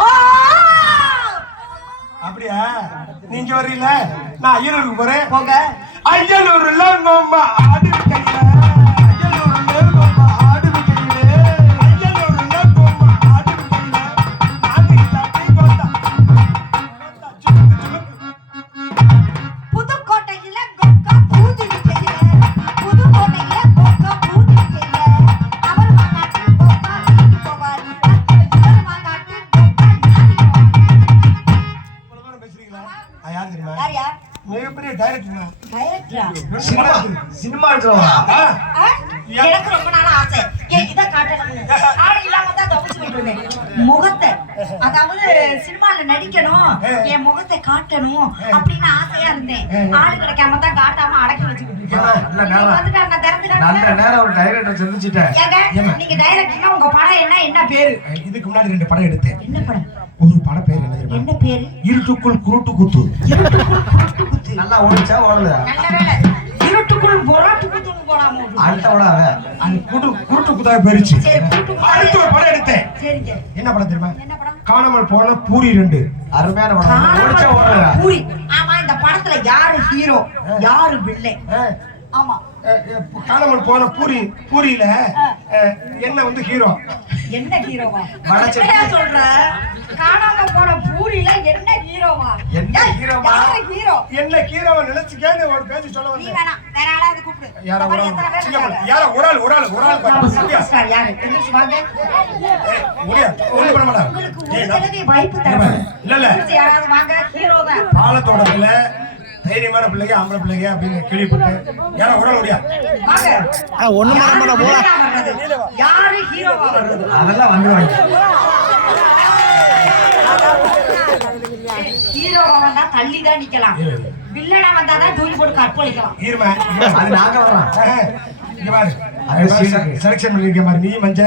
ஓ! அப்படியா? நீங்க வர்றீங்களா? நான் ஐயனூருக்கு போறேன். போங்க. ஐயனூர்ல நம்ம ஆடு ஆ? எனக்கு ரொம்ப நாளா ஆசை. இதை காட்டணும்னு ஆள் இல்லாம தான் தவிச்சு விட்டுருந்தேன். முகத்தை. அதாவது சினிமால நடிக்கணும். என் முகத்தை காட்டணும் அப்படின்னு ஆசையா இருந்தேன். ஆளு கிடைக்காம தான் காட்டாம அடக்கி ஒரு படம் என்ன? என்ன பேரு? இதுக்கு முன்னாடி ரெண்டு படம் எடுத்தேன். என்ன படம்? ஒரு படம் பேர் இருட்டுக்குள் குருட்டு குத்து நல்லா ஓடிச்சா? ஓடல பொறாட்டு குத்துன்னு போடாம குடு குருட்டு. அடுத்து ஒரு படம் எடுத்தேன். என்ன படம் தெரியுமா? காணாமல் போன பூரி ரெண்டு. அருமையான படம். பூரி. ஆமா இந்த படத்துல யாரு ஹீரோ யாரு வில்லை ஆமா. காணாமல் போன பூரி பூரியில என்ன வந்து ஹீரோ என்ன ஹீரோவா சொல்ற? காணாம போன பூரியில என்ன ஹீரோவா என்ன ஹீரோவா? ஹீரோ என்ன ஹீரோவை நினைச்சுக்கேன்னு ஒரு பேச்சு சொல்ல வேணாம். வேற யாராவது கூப்பிடு. யாரா ஒரு? யாரா ஆள் ஒரு ஆள் ஒரு ஆள் நம்ம பாரு. சூப்பர் ஸ்டார் யாரு? எந்திரிச்சு வாங்க. ஏய், முடியாது ஒண்ணும் பண்ண மாட்டாங்க. உங்களுக்கு ஏய், ஒரு நான்- தடவை வாய்ப்பு தரேன். இல்ல இல்ல. யாராவது வாங்க. ஹீரோ தான். பாலத்தோடத்துல தைரியமான பிள்ளைங்க ஆம்பளை பிள்ளைங்க அப்படின்னு கேள்விப்பட்டு யாரா உடல் வாங்க ஒண்ணு யாரு வில்லனா வர்றது? யாரு ஹீரோவா வர்றது? அதெல்லாம் வந்துருவாங்க. ஹீரோவா வந்தா தள்ளி தான் நிக்கலாம் வில்லனா வந்தாதான் தூக்கி போட்டு கற்பழிக்கலாம். ஈரமா அது நாங்க வர்றோம். இங்க பாரு. அது சரி. செலக்ஷன் பண்ணிருக்க மாதிரி நீ மஞ்ச.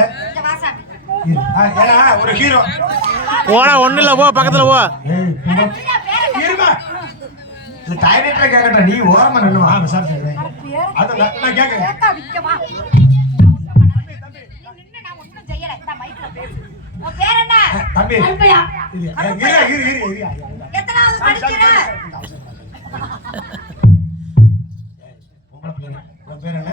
ஏன்னா ஒரு ஹீரோ. போடா ஒண்ணு இல்ல போ பக்கத்துல போ. இது டைரக்டர் கேக்கட்டும் நீ ஓரமா நின்னுவா ஆ விசாரிச்சுக்கிறேன் அதை நான் கேட்கறேன் நின்னு இந்த தம்பி. இரு இரு இரு இரு எத்தனாவது படிக்கிற? பேர் என்ன?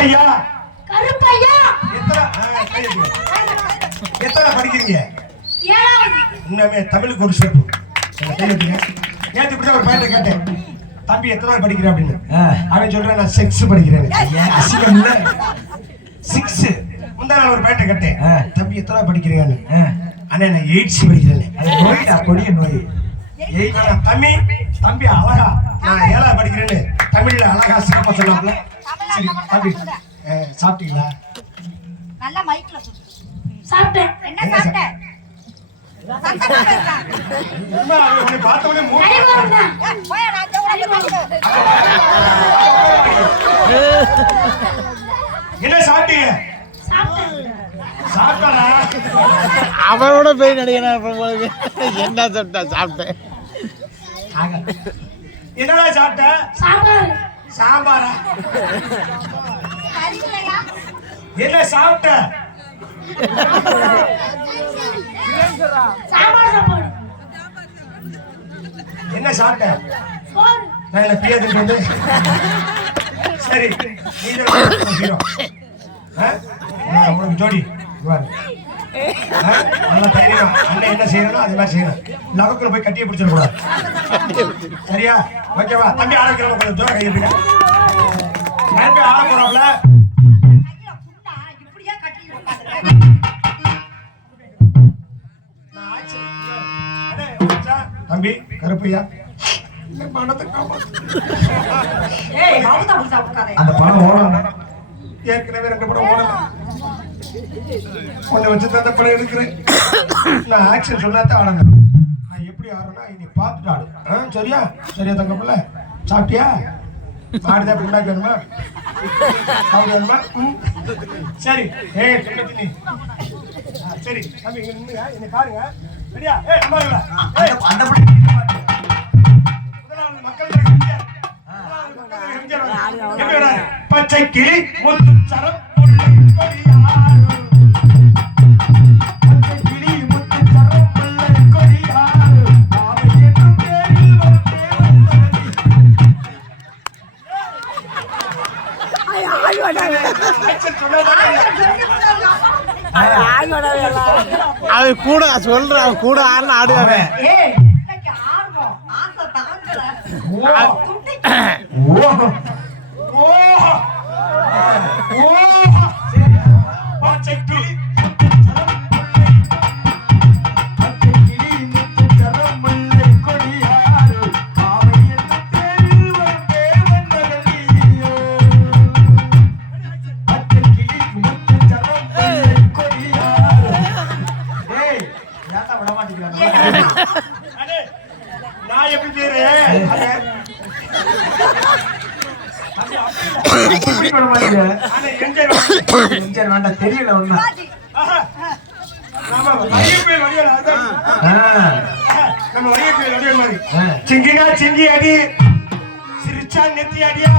கருப்பையா? கருப்பையா? எத்தனை படிக்கிறீங்க? ஏழாவது. இன்னமே தமிழுக்கு ஒரு சிறப்பு. இப்படி ஒரு பையனை கேட்டேன். தம்பி எத்தனை நாள் படிக்கிற அப்படின்னு. அவன் சொல்றேன் நான் செக்ஸ் படிக்கிறேன். ஏன் அசிங்கம் சிக்ஸ் முந்தா நாள் ஒரு பையனை கேட்டேன். ஆ. தம்பி எத்தனை படிக்கிறீங்கன்னு அண்ணே நான் எயிட்ஸ் படிக்கிறேன் நோய்டா கொடிய நோய். எயிட் தம்பி தம்பி அழகா. நான் ஏழாவது படிக்கிறேன்னு தமிழ்ல அழகா சிறப்பா சொன்னாப்ல சரி தம்பி சாப்பிட்டீங்களா? நல்ல மைக்ல சாப்பிட்டேன். என்ன போயா, நான் இந்த ஊரை பார்த்துட்டு. என்ன சாப்பிட்டீங்க? சாப்பிட்டாரா அவனோட போய் நடிகனா உங்களுக்கு என்ன சாப்பிட்டா? சாப்பிட்டேன். என்னடா சாப்பிட்ட? சாம்பாரா? என்ன சாப்பிட்ட? என்ன சாப்பிட்ட? நான் என்ன பிரியாதுக்கு வந்து சரி நீ ஹீரோ ஆ? ஜோடி. இங்க தைரியம். அண்ணன் என்ன செய்யணும் அது மாதிரி செய்யணும் லவக்குள்ள போய் கட்டியை பிடிச்சிடக்கூடாது. சரியா? ஓகேவா? தம்பி வைக்கிறவங்க கொஞ்சம் உட்கார்ந்திருக்க. நான் ஆச்சு. அண்ணே, மச்சான், தம்பி கருப்பையா. அந்த பணம் ஓடணும் ஏற்கனவே ரெண்டு படம் ஓடல. உன்னை வச்சு தான் இந்த படம் எடுக்கிறேன். நான் ஆக்ஷன் சொன்னாதான் ஆடணும் நான் எப்படி ஆடுறேன்னா நீ பார்த்துட்டு ஆடு. ஆ, சரியா? சரியா தங்க பிள்ளை. சாப்பிட்டியா? ஆடுதான் பிள்ளாக்கு வேணுமா? சாப்பிட வேணுமா. சரி. நீ ஆ, சரி. தம்பி இங்க நின்னுங்க என்னை பாருங்க. சரியா ஏய் அம்மா இவளா? ஏய் அந்த- மக்கள் அவன் கூட சொல்ற அவன் கூட ஆடுன ஆசை வடிவேல் மாதிரி. ஆ. சிங்கினா சிங்கி அடி சிரிச்சா நெத்தி அடியா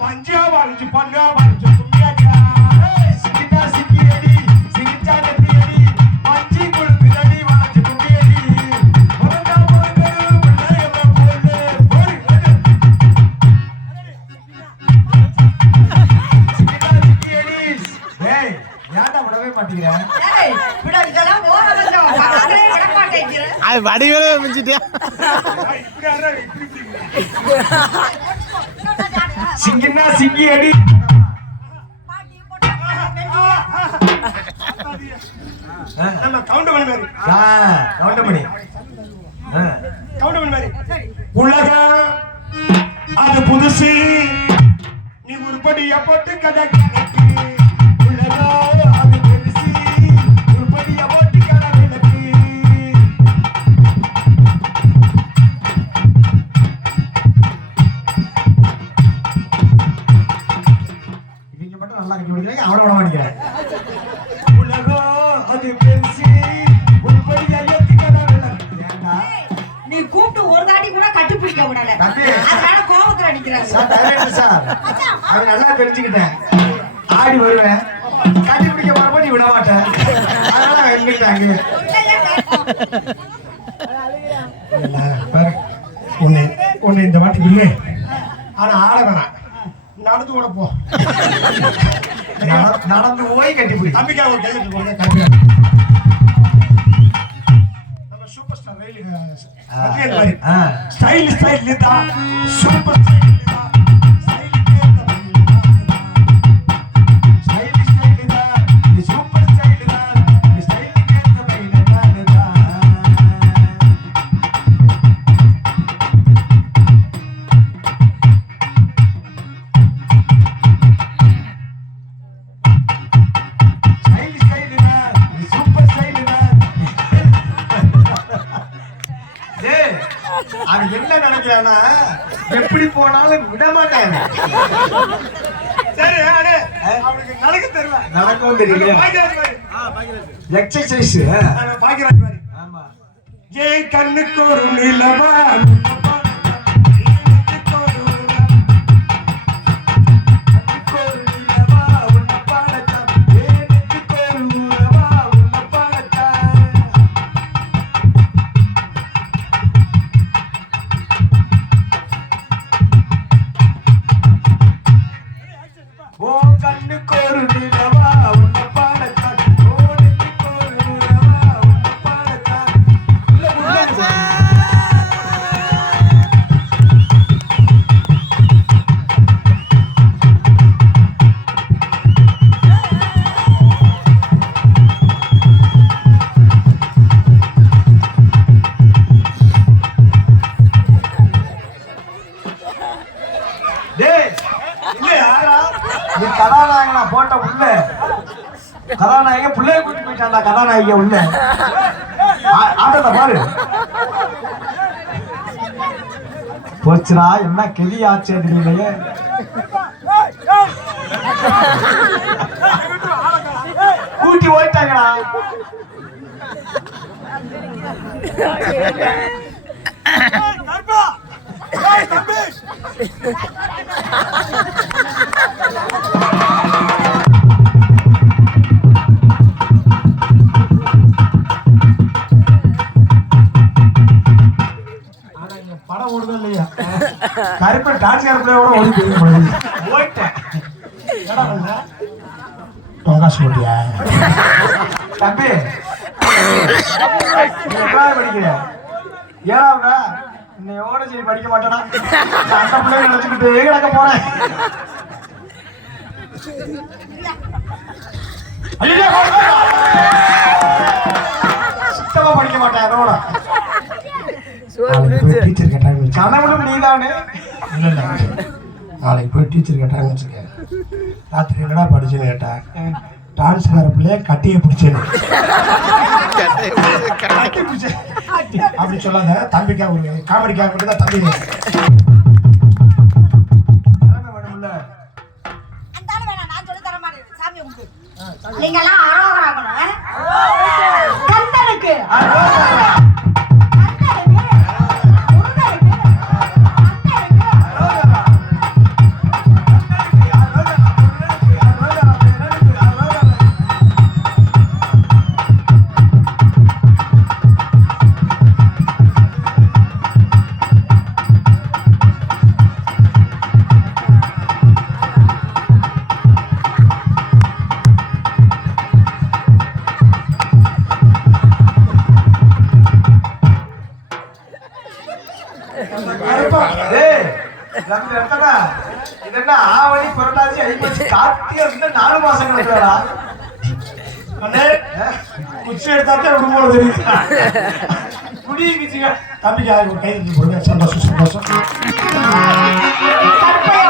பஞ்சா வளைஞ்சு பண்ணா வளைஞ்சு மாட்டேங்கிற அது வடிவேலே மிஞ்சிட்டியா சிங்கின்னா சிங்கி அடி. நம்ம கவுண்ட் பண்ண மாதிரி. கவுண்ட் பண்ண மாதிரி. உலகம் அது புதுசு. நீ உருப்படியா போட்டு கணக்கு உலகம் நீ கூப்பிட்டு ஒரு தாட்டி கூட கட்டி பிடிக்க விடல. அதனால கோபத்துல அவன் நல்லா தெரிஞ்சுக்கிட்டேன். ஆடி வருவேன். கட்டி பிடிக்க போறப்ப நீ விட மாட்டேன் அதனால. இல்ல, பாரு. உன்னை உன்னை இந்த வாட்டி வில்லு ஆனா ஆட வேணாம். நடந்து கூட போ. நடந்து போய் கட்டி பிடி. தம்பிக்கா ஸ்டைல் ஸ்டைல் லிதா சூப்பர் போனாலும் விட மாட்டான் சரி அடே அவனுக்கு நடக்க தெரியல. நடக்கவும் தெரியல எக்ஸசைஸ் ஆனா, பாக்கியராஜ் மாதிரி. ஆமா. என் கண்ணுக்கு ஒரு நிலவா ஆட்டம் உள்ள. கதாநாயகன் பிள்ளைய கூட்டி போயிட்டான்டா கதாநாயகன் உள்ள. ஆட்டத்தை பாரு. போச்சுடா என்ன கெதி ஆச்சு தெரியலையே. கூட்டி போயிட்டாங்கடா ஆனா டான்ஸ் கருப்பையோட ஓடி போயிட்டேன். டொங்காசு போட்டியா தம்பி நீ எவ்வளவு படிக்கிற? ஏழாவதா இன்னையோட சரி படிக்க மாட்டேனா அந்த பிள்ளைங்க நினைச்சுக்கிட்டு கிடக்க போறேன். ஐயோ, சுத்தமா படிக்க மாட்டேன் அதோட. டீச்சர் கேட்டாங்க. கனவுலும் நீதானே? இல்ல இல்ல. நாளைக்கு போய் டீச்சர் கேட்டாங்கன்னு வச்சுக்க ராத்திரி என்னடா படிச்சுன்னு கேட்டா டான்ஸ்கார பிள்ளைய கட்டிய பிடிச்சேன் அப்படி சொல்லாத. தம்பிக்காக ஒரு காமெடிக்காக மட்டும் தான் தம்பி கும்பிடு. நீங்கெல்லாம் அரோகராகணும்? கந்தனுக்கு. அரோகரா. ஐப்பசி கார்த்திகை நாலு மாசம் தெரியுது. கை சந்தோஷம் சந்தோஷம்.